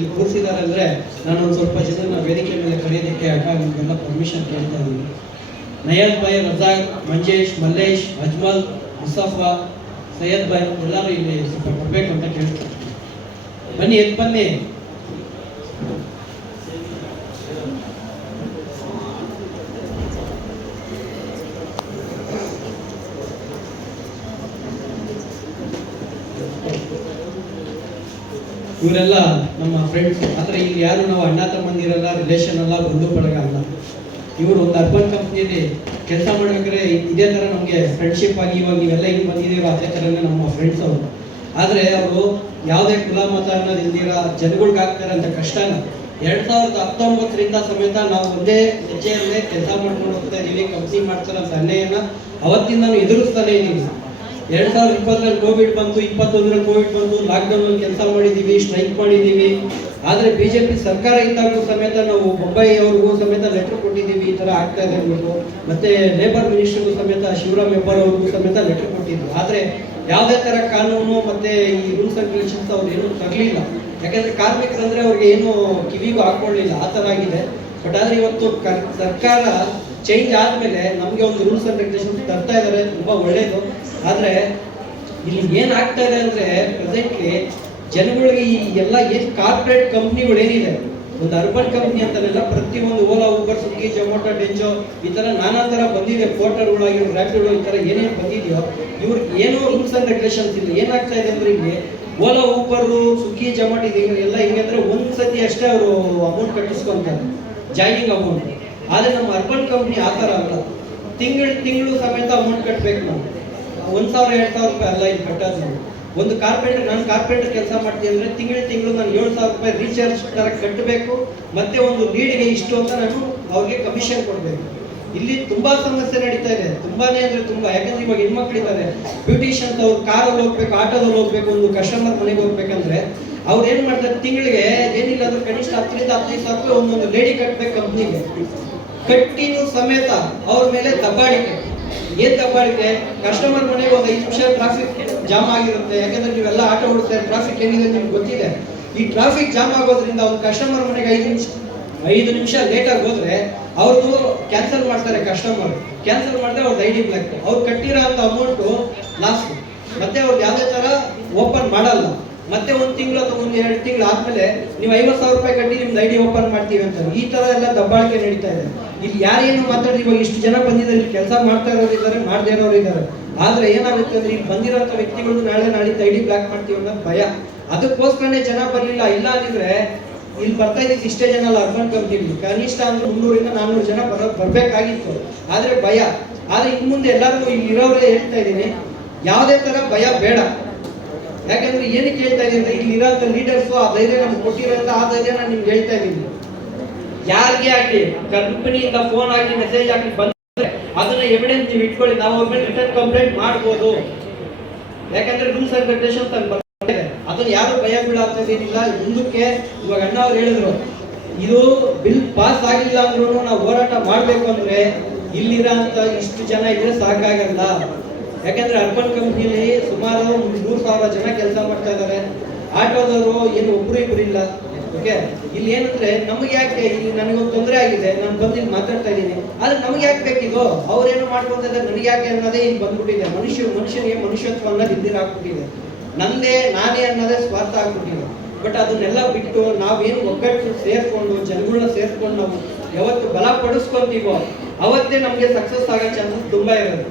ಇಲ್ಲಿ ಕೂರಿಸಿದ್ದಾರೆ ಅಂದರೆ ನಾನು ಒಂದು ಸ್ವಲ್ಪ ಜನರನ್ನ ವೇದಿಕೆ ಮೇಲೆ ಕರೆಯೋದಕ್ಕೆ ನಿಮಗೆಲ್ಲ ಪರ್ಮಿಷನ್ ಕೇಳ್ತಾ ಇದ್ದೀನಿ. ನಯಾಜ್ ಭಾಯ್, ರಜಾಕ್, ಮಂಜೇಶ್, ಮಲ್ಲೇಶ್, ಅಜ್ಮಲ್, ಮುಸ್ತಫಾ, ಸೈಯದ್ ಭಾಯ್ ಎಲ್ಲರೂ ಇಲ್ಲಿ ಸ್ವಲ್ಪ ಬರಬೇಕು ಅಂತ ಕೇಳ್ತಾರೆ. ಬನ್ನಿ, ಎದ್ದು ಬನ್ನಿ. ಇವರೆಲ್ಲ ನಮ್ಮ ಫ್ರೆಂಡ್ಸ್. ಆದರೆ ಇಲ್ಲಿ ಯಾರು ನಾವು ಅಣ್ಣ ತಮ್ಮಂದಿರಲ್ಲ, ರಿಲೇಷನ್ ಅಲ್ಲ, ಬಂಧು ಬಳಗ ಅಲ್ಲ. ಇವರು ಒಂದು ಅರ್ಬನ್ ಕಂಪ್ನಿಯಲ್ಲಿ ಕೆಲಸ ಮಾಡ್ಬೇಕಾದ್ರೆ ಇದೇ ಥರ ನಮಗೆ ಫ್ರೆಂಡ್ಶಿಪ್ ಆಗಿ ಇವಾಗ ನೀವೆಲ್ಲ ಹಿಂಗೆ ಬಂದಿದ್ದೀರೋ ಅದೇ ಥರನೇ ನಮ್ಮ ಫ್ರೆಂಡ್ಸ್ ಅವರು. ಆದರೆ ಅವರು ಯಾವುದೇ ಕುಲ ಮತ ಅನ್ನೋದಿಲ್ದಿರ ಜನಗಳ್ಗೆ ಆಗ್ತಾರೆ ಅಂತ ಕಷ್ಟನ 2019ರಿಂದ ಸಮೇತ ನಾವು ಒಂದೇ ಹೆಜ್ಜೆಯಲ್ಲೇ ಕೆಲಸ ಮಾಡ್ಕೊಂಡು ಹೋಗ್ತಾ ಇದ್ದೀವಿ. ಕಂಪ್ನಿ ಮಾಡ್ತಾರಂತ ಅನ್ಯಾಯನ ಅವತ್ತಿಂದ ಎದುರಿಸ್ತಾನೆ ಇದ್ದೀವಿ. 2020ರಲ್ಲಿ ಕೋವಿಡ್ ಬಂತು, 21ರಲ್ಲಿ ಕೋವಿಡ್ ಬಂತು, ಲಾಕ್ಡೌನ್ ಕೆಲಸ ಮಾಡಿದ್ದೀವಿ, ಸ್ಟ್ರೈಕ್ ಮಾಡಿದ್ದೀವಿ. ಆದರೆ ಬಿಜೆಪಿ ಸರ್ಕಾರ ಇದ್ದಾಗಲೂ ಸಮೇತ ನಾವು ಬೊಂಬಾಯಿ ಅವ್ರಿಗೂ ಸಮೇತ ಲೆಟರ್ ಕೊಟ್ಟಿದ್ದೀವಿ, ಈ ಥರ ಆಗ್ತಾ ಇದೆ ಅಂದ್ಬಿಟ್ಟು. ಮತ್ತೆ ಲೇಬರ್ ಮಿನಿಸ್ಟರ್ಗೂ ಸಮೇತ ಶಿವರಾಮ್ ಹೆಬ್ಬಾರ್ ಅವ್ರಿಗೂ ಸಮೇತ ಲೆಟರ್ ಕೊಟ್ಟಿದ್ವಿ. ಆದರೆ ಯಾವುದೇ ಥರ ಕಾನೂನು ಮತ್ತೆ ಈ ರೂಲ್ಸ್ ಆ್ಯಂಡ್ ರೆಗ್ಯುಲೇಷನ್ಸ್ ಅವ್ರು ಏನೂ ತರಲಿಲ್ಲ. ಯಾಕಂದರೆ ಕಾರ್ಮಿಕರಂದರೆ ಅವ್ರಿಗೆ ಏನು ಕಿವಿಗೂ ಹಾಕೊಳ್ಳಿಲ್ಲ, ಆ ಥರ ಆಗಿದೆ. ಬಟ್ ಆದರೆ ಇವತ್ತು ಸರ್ಕಾರ ಚೇಂಜ್ ಆದಮೇಲೆ ನಮಗೆ ಒಂದು ರೂಲ್ಸ್ ಆ್ಯಂಡ್ ರೆಗ್ಯುಲೇಷನ್ಸ್ ತರ್ತಾ ಇದ್ದಾರೆ, ತುಂಬ ಒಳ್ಳೆಯದು. ಆದರೆ ಇಲ್ಲಿ ಏನಾಗ್ತಾ ಇದೆ ಅಂದರೆ ಪ್ರೆಸೆಂಟ್ಲಿ ಜನಗಳಿಗೆ ಈ ಎಲ್ಲ ಏನು ಕಾರ್ಪೊರೇಟ್ ಕಂಪ್ನಿಗಳು ಏನಿದೆ, ಒಂದು ಅರ್ಬನ್ ಕಂಪ್ನಿ ಅಂತಾನೆಲ್ಲ ಪ್ರತಿಯೊಂದು ಓಲಾ, ಊಬರ್, ಸ್ವಿಗ್ಗಿ, ಜೊಮೊಟೊ, ಡೆಂಜೋ ಈ ಥರ ನಾನಾ ಥರ ಬಂದಿದೆ. ಪೋರ್ಟರ್ಗಳಾಗಿ ರ್ಯಾಪಿಡೋ ಈ ಥರ ಏನೇನು ಬಂದಿದೆಯೋ ಇವ್ರಿಗೆ ಏನೋ ರೂಲ್ಸ್ ಆ್ಯಂಡ್ ರೆಗ್ಯುಲೇಷನ್ಸ್ ಇಲ್ಲ. ಏನಾಗ್ತಾ ಇದೆ ಅಂದರೆ ಇಲ್ಲಿ ಓಲಾ, ಊಬರು, ಸ್ವಿಗ್ಗಿ, ಜೊಮೊಟೊ ಎಲ್ಲ ಹಿಂಗೆ ಅಂದರೆ ಒಂದು ಸತಿ ಅಷ್ಟೇ ಅವರು ಅಮೌಂಟ್ ಕಟ್ಟಿಸ್ಕೊತಾರೆ, ಜಾಯ್ನಿಂಗ್ ಅಮೌಂಟ್. ಆದರೆ ನಮ್ಮ ಅರ್ಬನ್ ಕಂಪ್ನಿ ಆ ಥರ ಅಲ್ಲ. ತಿಂಗಳು ಸಮೇತ ಅಮೌಂಟ್ ಕಟ್ಟಬೇಕು. ನಾವು 1,000 2,000 ರೂಪಾಯಿ ಅಲ್ಲ ಇಲ್ಲಿ ಕಟ್ಟೋದು. ನಾವು ಒಂದು ಕಾರ್ಪೊರೇಟರ್, ನಾನು ಕಾರ್ಪೊರೇಟರ್ ಕೆಲಸ ಮಾಡ್ತೀನಿ ಅಂದರೆ ತಿಂಗಳು ನಾನು 7,000 ರೂಪಾಯಿ ರೀಚಾರ್ಜ್ ಥರ ಕಟ್ಟಬೇಕು. ಮತ್ತೆ ಒಂದು ಲೀಡ್ಗೆ ಇಷ್ಟು ಅಂತ ನಾನು ಅವ್ರಿಗೆ ಕಮಿಷನ್ ಕೊಡಬೇಕು. ಇಲ್ಲಿ ತುಂಬಾ ಸಮಸ್ಯೆ ನಡೀತಾ ಇದೆ, ತುಂಬಾನೇ ಅಂದರೆ ತುಂಬ. ಯಾಕಂದ್ರೆ ಇವಾಗ ಹೆಣ್ಮಕ್ಳಿದ್ದಾರೆ, ಬ್ಯೂಟಿಷಿಯನ್ಸ್, ಅವ್ರು ಕಾರಲ್ಲಿ ಹೋಗ್ಬೇಕು, ಆಟೋದಲ್ಲಿ ಹೋಗ್ಬೇಕು, ಒಂದು ಕಸ್ಟಮರ್ ಮನೆಗೆ ಹೋಗ್ಬೇಕಂದ್ರೆ ಅವ್ರು ಏನು ಮಾಡ್ತಾರೆ, ತಿಂಗಳಿಗೆ ಏನಿಲ್ಲ ಅಂದ್ರೆ ಕನಿಷ್ಠ 10,000 15,000 ರೂಪಾಯಿ ಒಂದೊಂದು ಲೇಡಿ ಕಟ್ಟಬೇಕು ಕಂಪ್ನಿಗೆ. ಕಟ್ಟಿನೂ ಸಮೇತ ಅವ್ರ ಮೇಲೆ ದಬ್ಬಾಳಿಕೆ. ಏನ್ ದಬ್ಬಾಳಿಕೆ? ಕಸ್ಟಮರ್ ಮನೆಗೆ ಒಂದು 5 ನಿಮಿಷ ಟ್ರಾಫಿಕ್ ಜಾಮ್ ಆಗಿರುತ್ತೆ. ಯಾಕಂದ್ರೆ ನೀವೆಲ್ಲ ಆಟೋ ಓಡಿಸ್ತಾರೆ, ಟ್ರಾಫಿಕ್ ಏನಿದೆ ನಿಮ್ಗೆ ಗೊತ್ತಿದೆ. ಈ ಟ್ರಾಫಿಕ್ ಜಾಮ್ ಆಗೋದ್ರಿಂದ ಒಂದು ಕಸ್ಟಮರ್ ಮನೆಗೆ 5 ನಿಮಿಷ ಲೇಟಾಗಿ ಹೋದ್ರೆ ಅವ್ರದ್ದು ಕ್ಯಾನ್ಸಲ್ ಮಾಡ್ತಾರೆ. ಕಸ್ಟಮರ್ ಕ್ಯಾನ್ಸಲ್ ಮಾಡಿದ್ರೆ ಅವ್ರದ್ದು ID ಬ್ಲಾಕ್. ಅವ್ರು ಕಟ್ಟಿರೋ ಅಂತ ಅಮೌಂಟು ಲಾಸ್. ಮತ್ತೆ ಅವ್ರು ಯಾವುದೇ ತರ ಓಪನ್ ಮಾಡಲ್ಲ. ಮತ್ತೆ 1 ತಿಂಗಳು ಅಥವಾ 1-2 ತಿಂಗಳು ಆದ್ಮೇಲೆ ನೀವು 50,000 ರೂಪಾಯಿ ಕಟ್ಟಿ ನಿಮ್ದು ID ಓಪನ್ ಮಾಡ್ತೀವಿ ಅಂತ. ಈ ತರ ಎಲ್ಲ ದಬ್ಬಾಳಿಕೆ ನಡೀತಾ ಇದೆ. ಇಲ್ಲಿ ಯಾರೇನು ಮಾತಾಡಿದ್ರೆ ಇವಾಗ ಇಷ್ಟು ಜನ ಬಂದಿದ್ದಾರೆ, ಇಲ್ಲಿ ಕೆಲಸ ಮಾಡ್ತಾ ಇರೋರು ಇದ್ದಾರೆ, ಮಾಡದೇ ಇರೋರು ಇದ್ದಾರೆ. ಆದ್ರೆ ಏನಾಗುತ್ತೆ ಅಂದ್ರೆ ಇಲ್ಲಿ ಬಂದಿರೋಂಥ ವ್ಯಕ್ತಿಗಳು ನಾಳೆ ನಾಳಿದ್ದು ID ಬ್ಲಾಕ್ ಮಾಡ್ತೀವಿ ಅನ್ನೋದು ಭಯ. ಅದಕ್ಕೋಸ್ಕರನೇ ಜನ ಬರಲಿಲ್ಲ. ಇಲ್ಲ ಅಂದಿದ್ರೆ ಇಲ್ಲಿ ಬರ್ತಾ ಇದ್ದಿದ್ದು ಇಷ್ಟೇ ಜನ ಅಲ್ಲ, ಅರ್ಬನ್ ಕಂಪ್ನಿಲಿ ಕನಿಷ್ಠ ಅಂದ್ರೆ 300ರಿಂದ 400 ಜನ ಬರ್ಬೇಕಾಗಿತ್ತು. ಆದ್ರೆ ಭಯ. ಆದ್ರೆ ಇನ್ನು ಮುಂದೆ ಎಲ್ಲರಿಗೂ ಇಲ್ಲಿ ಇರೋರೇ ಹೇಳ್ತಾ ಇದ್ದೀನಿ, ಯಾವುದೇ ತರ ಭಯ ಬೇಡ. ಯಾಕಂದ್ರೆ ಏನಕ್ಕೆ ಹೇಳ್ತಾ ಇದೀನಿ ಅಂದ್ರೆ ಇಲ್ಲಿ ಇರೋಂಥ ಲೀಡರ್ಸು ಆ ಧೈರ್ಯ ನಮ್ಗೆ ಕೊಟ್ಟಿರೋಂಥ ಆ ಧೈರ್ಯ ನಾನು ನಿಮ್ಗೆ ಹೇಳ್ತಾ ಇದ್ದೀನಿ. ಯಾರಿಗೆ ಆಗಲಿ ಕಂಪನಿಯಿಂದ ಫೋನ್ ಆಗಿ ಮೆಸೇಜ್ ಆಗಿ ಬಂದ್ರೆ ಅದನ್ನ ಎವಿಡೆನ್ಸ್ ನೀವು ಇಟ್ಕೊಳ್ಳಿ, ನಾವು ಅವ್ರ ಮೇಲೆ ರಿಟರ್ನ್ ಕಂಪ್ಲೇಂಟ್ ಮಾಡ್ಬೋದು. ಯಾಕಂದ್ರೆ ರೂಲ್ಸ್ ಅಂಡ್ ರೆಗ್ಯುಲೇಷನ್ಸ್ ಅಲ್ಲಿ ಬರ್ತಿದೆ, ಅದನ್ನ ಯಾರು ಭಯ ಬೀಳಾಗ್ತದೇನಿಲ್ಲ. ಮುಂದಕ್ಕೆ ಇವಾಗ ಅಣ್ಣ ಅವ್ರು ಹೇಳಿದ್ರು, ಇದು ಬಿಲ್ ಪಾಸ್ ಆಗಿಲ್ಲ ಅಂದ್ರೂ ನಾವು ಹೋರಾಟ ಮಾಡ್ಬೇಕು ಅಂದ್ರೆ ಇಲ್ಲಿರೋಂಥ ಇಷ್ಟು ಜನ ಇದ್ರೆ ಸಾಕಾಗಲ್ಲ. ಯಾಕಂದ್ರೆ ಅರ್ಬನ್ ಕಂಪ್ನಿಯಲ್ಲಿ ಸುಮಾರು 100,000 ಜನ ಕೆಲಸ ಮಾಡ್ತಾ ಇದ್ದಾರೆ. ಆಟೋದವರು ಏನು ಒಬ್ರು ಇಬ್ರು ಇಲ್ಲ. ಓಕೆ, ಇಲ್ಲಿ ಏನಂದ್ರೆ ನಮ್ಗೆ ಯಾಕೆ, ಇಲ್ಲಿ ನನಗೊಂದು ತೊಂದರೆ ಆಗಿದೆ, ನಾನು ಬಂದು ಇಲ್ಲಿ ಮಾತಾಡ್ತಾ ಇದ್ದೀನಿ, ಆದ್ರೆ ನಮ್ಗೆ ಯಾಕೆ ಬೇಕಿದು, ಅವ್ರೇನು ಮಾಡ್ಕೊಂತ ಇದ್ದಾರೆ, ನನಗೆ ಯಾಕೆ ಅನ್ನೋದೇ ಇಲ್ಲಿ ಬಂದ್ಬಿಟ್ಟಿದೆ. ಮನುಷ್ಯನಿಗೆ ಮನುಷ್ಯತ್ವ ಅನ್ನೋದು ಹಿಂದಿರ ಆಗ್ಬಿಟ್ಟಿದೆ. ನಾನೇ ಅನ್ನೋದೇ ಸ್ವಾರ್ಥ ಆಗ್ಬಿಟ್ಟಿದೆ. ಬಟ್ ಅದನ್ನೆಲ್ಲ ಬಿಟ್ಟು ನಾವೇನು ಒಗ್ಗಟ್ಟು ಸೇರ್ಕೊಂಡು ಜನಗಳನ್ನ ಸೇರ್ಕೊಂಡು ನಾವು ಯಾವತ್ತು ಬಲ ಪಡಿಸ್ಕೊಂತೀವೋ ಅವತ್ತೇ ನಮಗೆ ಸಕ್ಸಸ್ ಆಗೋ ಚಾನ್ಸಸ್ ತುಂಬಾ ಇರೋದು.